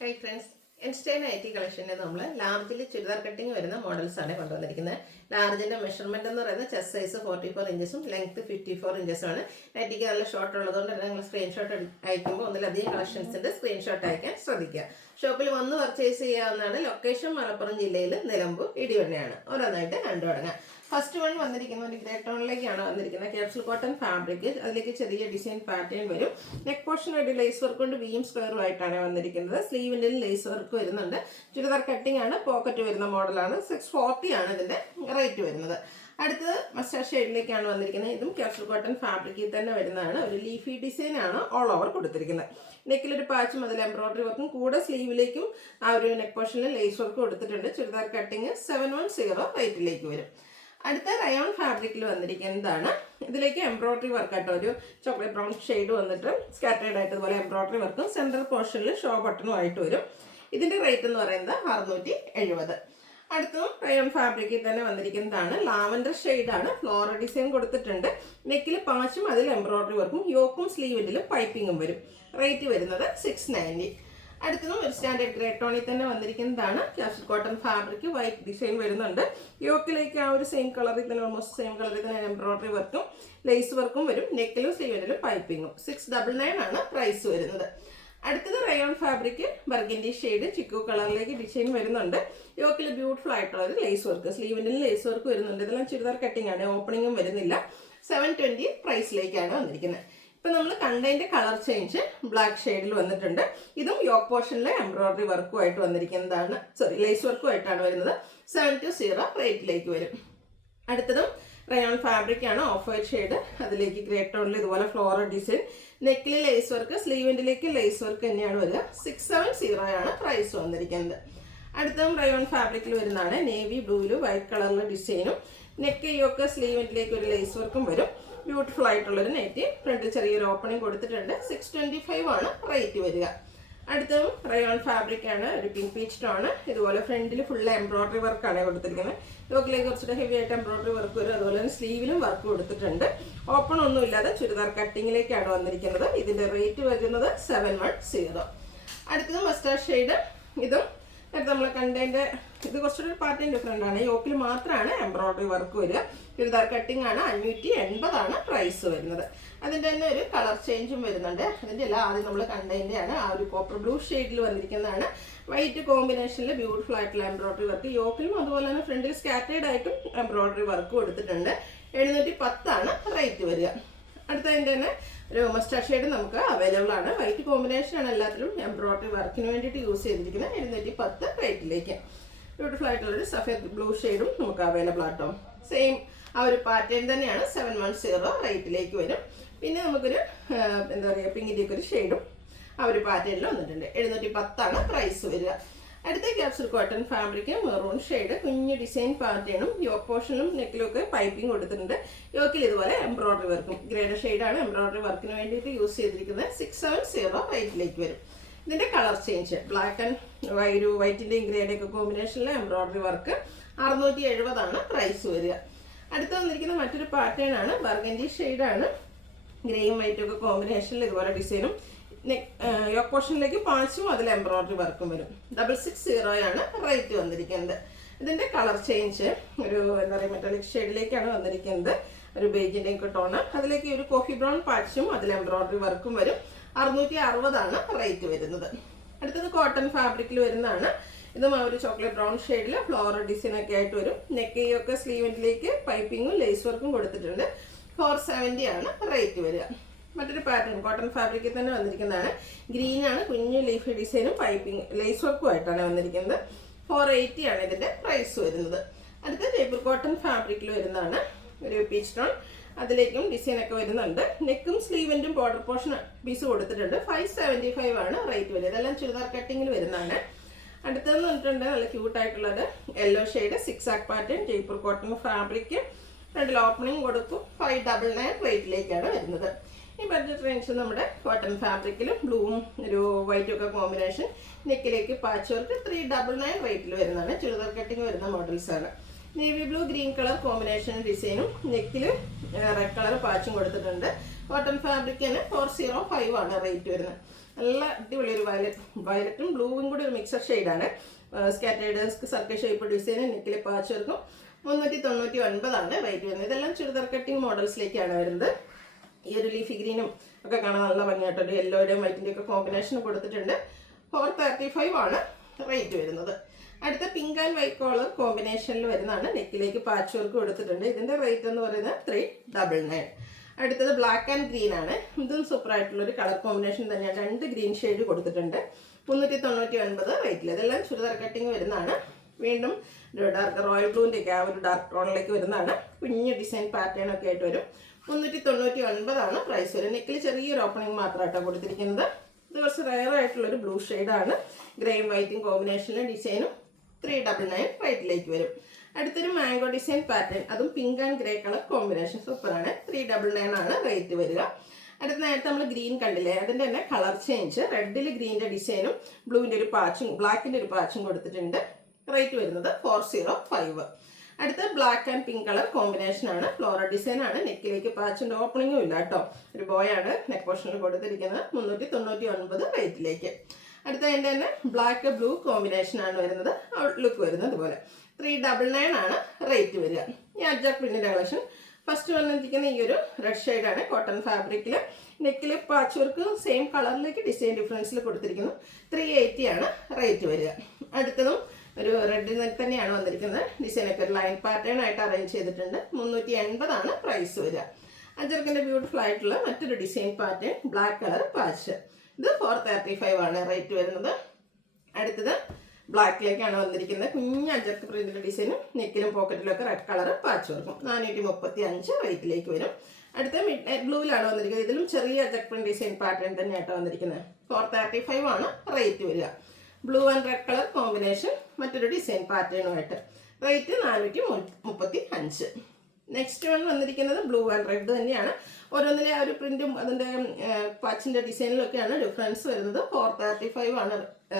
Hi friends, എൻസ്റ്റൈൻ IT കളക്ഷനിൽ നമ്മൾ ലാർജിൽ churidar cutting വരുന്ന മോഡൽസാണ് കൊണ്ടുവന്നിരിക്കുന്നത്. ലാർജിൻ്റെ മെഷർമെൻറ്റ് എന്ന് പറയുന്നത് ചെസ്റ്റ് സൈസ് 44 ഇഞ്ചസും ലെങ്ത് 54 ഇഞ്ചസുമാണ്. നൈറ്റിക്ക് നല്ല ഷോർട്ട് ഉള്ളതുകൊണ്ട് തന്നെ നിങ്ങൾ സ്ക്രീൻഷോട്ട് അയക്കുമ്പോൾ ഒന്നിലധികം കളക്ഷൻസിൻ്റെ സ്ക്രീൻഷോട്ട് അയക്കാൻ ശ്രദ്ധിക്കുക. ഷോപ്പിൽ വന്ന് പർച്ചേസ് ചെയ്യാവുന്നതാണ്. ലൊക്കേഷൻ മലപ്പുറം ജില്ലയിൽ നിലമ്പൂർ ഇടിവണ്ണയാണ്. ഓരോന്നായിട്ട് കണ്ടു തുടങ്ങാം. ഫസ്റ്റ് വൺ വന്നിരിക്കുന്ന ഒരു ഗ്രേ ടോണിലേക്കാണ് വന്നിരിക്കുന്നത്. ക്യാപ്സൂൾ കോട്ടൺ ഫാബ്രിക്, അതിലേക്ക് ചെറിയ ഡിസൈൻ പാറ്റേൺ വരും. നെക്ക് പോർഷൻ ഒരു ലേസ് വർക്ക് കൊണ്ട് വീം സ്ക്വയറും ആയിട്ടാണ് വന്നിരിക്കുന്നത്. സ്ലീവിൻ്റെ ലേസ് വർക്ക് വരുന്നുണ്ട്. ചുരിദാർ കട്ടിംഗ് ആണ്, പോക്കറ്റ് വരുന്ന മോഡലാണ്. 640 ആണ് ഇതിൻ്റെ റേറ്റ് വരുന്നത്. അടുത്തത് മസ്റ്റാർഡ് ഷെയ്ഡിലേക്കാണ് വന്നിരിക്കുന്നത്. ഇതും ക്യാപ്സൂൾ കോട്ടൺ ഫാബ്രിക്കിൽ തന്നെ വരുന്നതാണ്. ഒരു ലീഫി ഡിസൈൻ ആണ് ഓൾ ഓവർ കൊടുത്തിരിക്കുന്നത്. നെക്കിലൊരു പാച്ചും അതിൽ എംബ്രോയിഡറി വർക്കും കൂടെ സ്ലീവിലേക്കും ആ ഒരു നെക്ക് പോർഷനിൽ ലേസ് വർക്ക് കൊടുത്തിട്ടുണ്ട്. ചുരിദാർ കട്ടിങ് 710 റേറ്റിലേക്ക് വരും. അടുത്ത റയോൺ ഫാബ്രിക്കിൽ വന്നിരിക്കുന്നതാണ്. ഇതിലേക്ക് എംബ്രോയിഡറി വർക്ക് ആട്ടോ, ഒരു ചോക്ലേറ്റ് ബ്രൗൺ ഷെയ്ഡ് വന്നിട്ട് സ്കാറ്റേഡ് ആയിട്ട് ഇതുപോലെ എംബ്രോയിഡറി വർക്കും സെൻട്രൽ പോർഷനിൽ ഷോ ബട്ടണും ആയിട്ട് വരും. ഇതിൻ്റെ റേറ്റ് എന്ന് പറയുന്നത് 670. അടുത്തതും റയോൺ ഫാബ്രിക്കിൽ തന്നെ വന്നിരിക്കുന്നതാണ്. ലാവൻഡർ ഷെയ്ഡാണ്. ഫ്ലോറൽ ഡിസൈൻ കൊടുത്തിട്ടുണ്ട്. നെക്കിൽ പാച്ചും അതിൽ എംബ്രോയിഡറി വർക്കും യോക്കും സ്ലീവിലും പൈപ്പിങ്ങും വരും. റേറ്റ് വരുന്നത് 690. അടുത്തതും ഒരു സ്റ്റാൻഡേർഡ് ഗ്രേ ടോണിൽ തന്നെ വന്നിരിക്കുന്നതാണ്. Capsule cotton fabric, white design വരുന്നുണ്ട്. യോക്കിലേക്ക് ആ ഒരു സെയിം കളറിൽ തന്നെ, ഓൾമോസ്റ്റ് സെയിം കളറിൽ തന്നെ എംബ്രോയിഡറി വർക്കും ലേസ് വർക്കും വരും. നെക്കിലും സ്ലീവിലും പൈപ്പിങ്ങും. 699 ആണ് പ്രൈസ് വരുന്നത്. അടുത്തത് rayon fabric, burgundy shade, chikoo കളറിലേക്ക് ഡിസൈൻ വരുന്നുണ്ട്. യോക്കിൽ ബ്യൂട്ടിഫുൾ ആയിട്ടുള്ള ഒരു ലേസ് വർക്ക്, സ്ലീവിൻ്റെ ലേസ് വർക്ക് വരുന്നുണ്ട്. ഇതെല്ലാം ചുരിദാർ കട്ടിംഗ് ആണ്, ഓപ്പണിങ്ങും വരുന്നില്ല. 720 പ്രൈസിലേക്കാണ് വന്നിരിക്കുന്നത്. ഇപ്പം നമ്മൾ കണ്ടതിൻ്റെ കളർ ചേഞ്ച് ബ്ലാക്ക് ഷെയ്ഡിൽ വന്നിട്ടുണ്ട്. ഇതും യോക്ക് പോർഷനിലെ എംബ്രോയിഡറി വർക്കുമായിട്ട് വന്നിരിക്കുന്നതാണ്. ലേസ് വർക്കുമായിട്ടാണ് വരുന്നത്. 720 റേറ്റിലേക്ക് വരും. അടുത്തതും റയോൺ ഫാബ്രിക് ആണ്, ഓഫ് വൈറ്റ് ഷെയ്ഡ്. അതിലേക്ക് ഗ്രേ ടോണിൽ ഇതുപോലെ ഫ്ലോറൽ ഡിസൈൻ, നെക്കിൽ ലേസ് വർക്ക്, സ്ലീവിൻ്റെലേക്ക് ലേസ് വർക്ക് തന്നെയാണ് വരിക. 670 ആണ് പ്രൈസ് വന്നിരിക്കുന്നത്. അടുത്തതും റയോൺ ഫാബ്രിക്കിൽ വരുന്നതാണ്. നേവി ബ്ലൂവിൽ വൈറ്റ് കളറിലെ ഡിസൈനും നെക്ക് യോക്ക് സ്ലീവിൻ്റെലേക്ക് ഒരു ലേസ് വർക്കും വരും. ബ്യൂട്ടിഫുൾ ആയിട്ടുള്ളൊരു നെറ്റ്, ഫ്രണ്ടിൽ ചെറിയൊരു ഓപ്പണിംഗ് കൊടുത്തിട്ടുണ്ട്. 625 ആണ് റേറ്റ് വരിക. അടുത്തതും റയോൺ ഫാബ്രിക് ആണ്, ഒരു പിങ്ക് പീച്ച് ടോണ്. ഇതുപോലെ ഫ്രണ്ടിൽ ഫുൾ എംബ്രോയിഡറി വർക്കാണ് കൊടുത്തിരിക്കുന്നത്. യോക്കിലേക്ക് കുറച്ചുകൂടെ ഹെവി ആയിട്ട് എംബ്രോയിഡറി വർക്ക് വരും. അതുപോലെ തന്നെ സ്ലീവിലും വർക്ക് കൊടുത്തിട്ടുണ്ട്. ഓപ്പൺ ഒന്നുമില്ലാതെ ചുരിദാർ കട്ടിങ്ങിലേക്കാണ് വന്നിരിക്കുന്നത്. ഇതിൻ്റെ റേറ്റ് വരുന്നത് 710. അടുത്തത് മസ്റ്റാർഡ് ഷെയ്ഡ്. ഇതും നേരത്തെ നമ്മൾ കണ്ടതിൻ്റെ ഇത് കുറച്ചൊരു പാറ്റേൺ ഡിഫറെൻ്റ് ആണ്. യോക്കിൽ മാത്രമാണ് എംബ്രോയിഡറി വർക്ക് വരിക. ചുരിദാർ കട്ടിംഗ് ആണ്. 580 ആണ് പ്രൈസ് വരുന്നത്. അതിൻ്റെ തന്നെ ഒരു കളർ ചേഞ്ചും വരുന്നുണ്ട്. അതിൻ്റെ എല്ലാം ആദ്യം നമ്മൾ കണ്ടതിൻ്റെയാണ്. ആ ഒരു കോപ്പർ ബ്ലൂ ഷെയ്ഡിൽ വന്നിരിക്കുന്നതാണ്. വൈറ്റ് കോമ്പിനേഷനിൽ ബ്യൂട്ടിഫുൾ ആയിട്ടുള്ള എംബ്രോയിഡറി വർക്ക്. യോക്കിലും അതുപോലെ തന്നെ ഫ്രണ്ടിൽ സ്കാറ്റേഡ് ആയിട്ടും എംബ്രോയിഡറി വർക്ക് കൊടുത്തിട്ടുണ്ട്. 710 ആണ് റേറ്റ് വരിക. അടുത്തതിൻ്റെ തന്നെ ഒരു മസ്റ്റാർഡ് ഷെയ്ഡ് നമുക്ക് അവൈലബിൾ ആണ്. വൈറ്റ് കോമ്പിനേഷനാണ് എല്ലാത്തിലും എംബ്രോയിഡറി വർക്കിന് വേണ്ടിയിട്ട് യൂസ് ചെയ്തിരിക്കുന്നത്. 710 റേറ്റിലേക്ക്. ബ്യൂട്ടിഫുൾ ആയിട്ടുള്ളൊരു സഫേദ് ബ്ലൂ ഷെയ്ഡും നമുക്ക് അവൈലബിൾ ആട്ടോ. സെയിം ആ ഒരു പാറ്റേൺ തന്നെയാണ്. 710 റേറ്റിലേക്ക് വരും. പിന്നെ നമുക്കൊരു എന്താ പറയുക, പിങ്കിൻ്റെയൊക്കെ ഒരു ഷെയ്ഡും ആ ഒരു പാറ്റേണിൽ വന്നിട്ടുണ്ട്. 710 ആണ് പ്രൈസ് വരിക. അടുത്ത capsule cotton fabric, maroon shade, കുഞ്ഞു ഡിസൈൻ പാറ്റേണും യോക്ക് പോർഷനിലും നെക്കിലൊക്കെ പൈപ്പിംഗ് കൊടുത്തിട്ടുണ്ട്. യോക്കിൽ ഇതുപോലെ എംബ്രോയിഡറി വർക്കും ഗ്രേഡ് ഷെയ്ഡാണ് എംബ്രോയിഡറി വർക്കിന് വേണ്ടിയിട്ട് യൂസ് ചെയ്തിരിക്കുന്നത്. 670 റേറ്റിലേക്ക് വരും. ഇതിൻ്റെ കളർ ചേഞ്ച് ബ്ലാക്ക് ആൻഡ് ഒരു വൈറ്റിൻ്റെയും ഗ്രേഡൊക്കെ കോമ്പിനേഷനിലെ എംബ്രോയിഡറി വർക്ക്. 670 ആണ് പ്രൈസ് വരിക. അടുത്ത് വന്നിരിക്കുന്ന മറ്റൊരു പാറ്റേൺ ആണ്. ബർഗൻഡി ഷെയ്ഡാണ്, ഗ്രേയും വൈറ്റും ഒക്കെ കോമ്പിനേഷനിൽ ഇതുപോലെ ഡിസൈനും യോക്ക് പോർഷനിലേക്ക് പാച്ചും അതിൽ എംബ്രോയിഡറി വർക്കും വരും. 660 ആണ് റേറ്റ് വന്നിരിക്കുന്നത്. ഇതിൻ്റെ കളർ ചേഞ്ച് ഒരു എന്താ പറയുക, മെറ്റാലിക് ഷെയ്ഡിലേക്കാണ് വന്നിരിക്കുന്നത്. ഒരു ബേജിൻ്റെ ഒക്കെ ടോണ്. അതിലേക്ക് ഒരു കോഫി ബ്രൗൺ പാച്ചും അതിൽ എംബ്രോയിഡറി വർക്കും വരും. 660 ആണ് റേറ്റ് വരുന്നത്. അടുത്തത് കോട്ടൺ ഫാബ്രിക്കിൽ വരുന്നതാണ്. ഇതും ആ ഒരു ചോക്ലേറ്റ് ബ്രൗൺ ഷെയ്ഡിൽ ഫ്ലോറൽ ഡിസൈൻ ഒക്കെ ആയിട്ട് വരും. നെക്കയൊക്കെ സ്ലീവിലേക്ക് പൈപ്പിങ്ങും ലേസ് വർക്കും കൊടുത്തിട്ടുണ്ട്. 470 ആണ് റേറ്റ് വരിക. മറ്റൊരു പാറ്റേൺ കോട്ടൺ ഫാബ്രിക്കിൽ തന്നെ വന്നിരിക്കുന്നതാണ്. ഗ്രീനാണ്, കുഞ്ഞു ലീഫി ഡിസൈനും പൈപ്പിംഗ് ലേസ് വർക്കുമായിട്ടാണ് വന്നിരിക്കുന്നത്. 480 ആണ് ഇതിൻ്റെ പ്രൈസ് വരുന്നത്. അടുത്ത ജയ്പൂർ കോട്ടൺ ഫാബ്രിക്കിൽ വരുന്നതാണ്. ഒരു പീച്ച് ടോൺ, അതിലേക്കും ഡിസൈനൊക്കെ വരുന്നുണ്ട്. നെക്കും സ്ലീവിൻ്റും ബോർഡർ പോർഷൻ പീസ് കൊടുത്തിട്ടുണ്ട്. 575 ആണ് റേറ്റ് വരിക. ഇതെല്ലാം ചുരിദാർ കട്ടിങ്ങിൽ വരുന്നതാണ്. അടുത്തതെന്ന് പറഞ്ഞിട്ടുണ്ട് നല്ല ക്യൂട്ടായിട്ടുള്ളത് യെല്ലോ ഷെയ്ഡ്, 6 ആക്ക് പാറ്റേൺ, ജയ്പൂർ കോട്ടൺ ഫാബ്രിക്. രണ്ടിൽ ഓപ്പണിംഗ് കൊടുക്കും. 599 റേറ്റിലേക്കാണ് വരുന്നത്. ഈ ബഡ്ജറ്റ് റേഞ്ച് നമ്മുടെ കോട്ടൺ ഫാബ്രിക്കിലും ബ്ലൂവും ഒരു വൈറ്റും ഒക്കെ കോമ്പിനേഷൻ, നെക്കിലേക്ക് പാച്ച് വർക്ക് 399 റേറ്റിൽ വരുന്നതാണ്. ചുരിദാർ കട്ടിങ് വരുന്ന മോഡൽസാണ്. Navy blue green colour combination ഡിസൈനും നെക്കിൽ റെഡ് കളർ പാച്ചും കൊടുത്തിട്ടുണ്ട്. കോട്ടൺ ഫാബ്രിക്കിന് 405 ആണ് റേറ്റ് വരുന്നത്. നല്ല അടിപൊളി ഒരു വയലറ്റും ബ്ലൂവും കൂടി ഒരു മിക്സഡ് ഷെയ്ഡാണ്. സ്കാറ്റേർഡ് സർക്കിൾ ഷേപ്പ് ഡിസൈൻ, നെക്കിൽ പാച്ച് വർക്കും. 399 റേറ്റ് വരുന്നത്. ഇതെല്ലാം ചുരിദാർ കട്ടിങ് മോഡൽസിലേക്കാണ് വരുന്നത്. ഈ ഒരു ലീഫി ഗ്രീനും ഒക്കെ കാണാൻ നല്ല ഭംഗിയായിട്ടൊരു യെല്ലോയുടെയും വൈറ്റിൻ്റെ ഒക്കെ കോമ്പിനേഷൻ കൊടുത്തിട്ടുണ്ട്. 435 ആണ് റേറ്റ് വരുന്നത്. അടുത്ത പിങ്ക് ആൻഡ് വൈറ്റ് കോളർ കോമ്പിനേഷനിൽ വരുന്നതാണ്. നെക്കിലേക്ക് പാച്ച് വർക്ക് കൊടുത്തിട്ടുണ്ട്. ഇതിൻ്റെ റേറ്റ് എന്ന് പറയുന്നത് 399. അടുത്തത് ബ്ലാക്ക് ആൻഡ് ഗ്രീൻ ആണ്. ഇതും സൂപ്പർ ആയിട്ടുള്ളൊരു കളർ കോമ്പിനേഷൻ തന്നെയാണ്. 2 ഗ്രീൻ ഷെയ്ഡ് കൊടുത്തിട്ടുണ്ട്. 399 റേറ്റിൽ. ഇതെല്ലാം ചുരിദാർ കട്ടിങ് വരുന്നതാണ്. വീണ്ടും ഡാർക്ക് റോയൽ ബ്ലൂവിൻ്റെ ഒക്കെ ആ ഒരു ഡാർക്ക് ടോണിലേക്ക് വരുന്നതാണ്. കുഞ്ഞ് ഡിസൈൻ പാറ്റേൺ ഒക്കെ ആയിട്ട് വരും. 399 ആണ് പ്രൈസ് വരും. നെക്കിൽ ചെറിയൊരു ഓപ്പണിംഗ് മാത്രമായിട്ടാണ് കൊടുത്തിരിക്കുന്നത്. ഇത് കുറച്ച് റയർ ആയിട്ടുള്ളൊരു ബ്ലൂ ഷെയ്ഡാണ്. ഗ്രേയും വൈറ്റും കോമ്പിനേഷനിലെ ഡിസൈനും 399 റേറ്റിലേക്ക് വരും. അടുത്തൊരു മാംഗോ ഡിസൈൻ പാറ്റേൺ, അതും pink and grey colour combination സൂപ്പറാണ്. 399 ആണ് റേറ്റ് വരിക. അടുത്ത നേരത്തെ നമ്മൾ ഗ്രീൻ കണ്ടില്ലേ, അതിൻ്റെ തന്നെ കളർ ചേഞ്ച്. റെഡിൽ ഗ്രീൻ്റെ ഡിസൈനും ബ്ലൂവിൻ്റെ ഒരു പാച്ചും ബ്ലാക്കിൻ്റെ ഒരു പാച്ചും കൊടുത്തിട്ടുണ്ട്. റേറ്റ് വരുന്നത് 405. അടുത്ത black and pink colour combination ആണ്. ഫ്ലോറൽ ഡിസൈൻ ആണ്. നെക്കിലേക്ക് പാച്ചിൻ്റെ ഓപ്പണിങ്ങും ഇല്ല കേട്ടോ. ഒരു ബോയാണ് നെക്ക് പോർഷനിൽ കൊടുത്തിരിക്കുന്നത്. 399 റേറ്റിലേക്ക്. അടുത്ത അതിൻ്റെ തന്നെ ബ്ലാക്ക് ബ്ലൂ കോമ്പിനേഷൻ ആണ് വരുന്നത്. ലുക്ക് വരുന്നത് ഇതുപോലെ. 399 ആണ് റേറ്റ് വരിക. ഈ അജ്ജാക് പ്രിന്റിൻ്റെ കളക്ഷൻ ഫസ്റ്റ് വന്നിരിക്കുന്ന ഈ ഒരു റെഡ് ഷെയ്ഡാണ്. കോട്ടൺ ഫാബ്രിക്കിൽ നെക്കിൽ പാച്ച് വർക്ക് സെയിം കളറിലേക്ക് ഡിസൈൻ ഡിഫറൻസിൽ കൊടുത്തിരിക്കുന്നു. 380 ആണ് റേറ്റ് വരിക. അടുത്തതും ഒരു റെഡിൽ തന്നെയാണ് വന്നിരിക്കുന്നത്. ഡിസൈനൊക്കെ ഒരു ലൈൻ പാറ്റേൺ ആയിട്ട് അറേഞ്ച് ചെയ്തിട്ടുണ്ട്. 380 ആണ് പ്രൈസ് വരിക. അജർക്കിൻ്റെ ബ്യൂട്ടിഫുൾ ആയിട്ടുള്ള മറ്റൊരു design pattern, black colour patch. ഇത് 435 ആണ് റേറ്റ് വരുന്നത്. അടുത്തത് ബ്ലാക്കിലേക്കാണ് വന്നിരിക്കുന്നത്. കുഞ്ഞ് അജർക്ക് പ്രിന്റിൻ്റെ ഡിസൈനും നെക്കിലും പോക്കറ്റിലും ഒക്കെ റെഡ് കളർ പാച്ച് വർക്കും. 435 റേറ്റിലേക്ക് വരും. അടുത്ത മിഡ് നൈറ്റ് ബ്ലൂവിലാണ് വന്നിരിക്കുന്നത്. ഇതിലും ചെറിയ അജർക്ക് പ്രിന്റ് ഡിസൈൻ പാറ്റേൺ തന്നെയായിട്ടാണ് വന്നിരിക്കുന്നത്. 435 ആണ് റേറ്റ് വരിക. Blue and red colour combination മറ്റൊരു ഡിസൈൻ പാറ്റേണുമായിട്ട്. റേറ്റ് 435. നെക്സ്റ്റ് വൺ വന്നിരിക്കുന്നത് ബ്ലൂ ആൻഡ് റെഡ് തന്നെയാണ്. ഓരോന്നിലെ ആ ഒരു പ്രിന്റും അതിൻ്റെ പാച്ചിൻ്റെ ഡിസൈനിലൊക്കെയാണ് ഡിഫറൻസ് വരുന്നത്. 435 ആണ്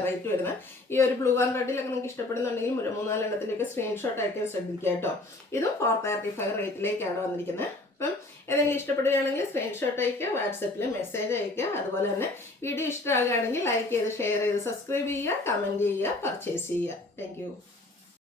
റേറ്റ് വരുന്നത്. ഈ ഒരു ബ്ലൂ ആൻഡ് റെഡിലൊക്കെ നിങ്ങൾക്ക് ഇഷ്ടപ്പെടുന്നുണ്ടെങ്കിൽ 3-4 എണ്ണത്തിലേക്ക് സ്ക്രീൻഷോട്ട് അയക്കാൻ ശ്രദ്ധിക്കുക കേട്ടോ. ഇതും 435 റേറ്റിലേക്കാണ് വന്നിരിക്കുന്നത്. അപ്പം ഏതെങ്കിലും ഇഷ്ടപ്പെടുകയാണെങ്കിൽ സ്ക്രീൻഷോട്ട് അയക്കുക, വാട്സപ്പിൽ മെസ്സേജ് അയക്കുക. അതുപോലെ തന്നെ വീഡിയോ ഇഷ്ടമാകുകയാണെങ്കിൽ ലൈക്ക് ചെയ്ത് ഷെയർ ചെയ്ത് സബ്സ്ക്രൈബ് ചെയ്യുക, കമൻറ്റ് ചെയ്യുക, പർച്ചേസ് ചെയ്യുക. താങ്ക്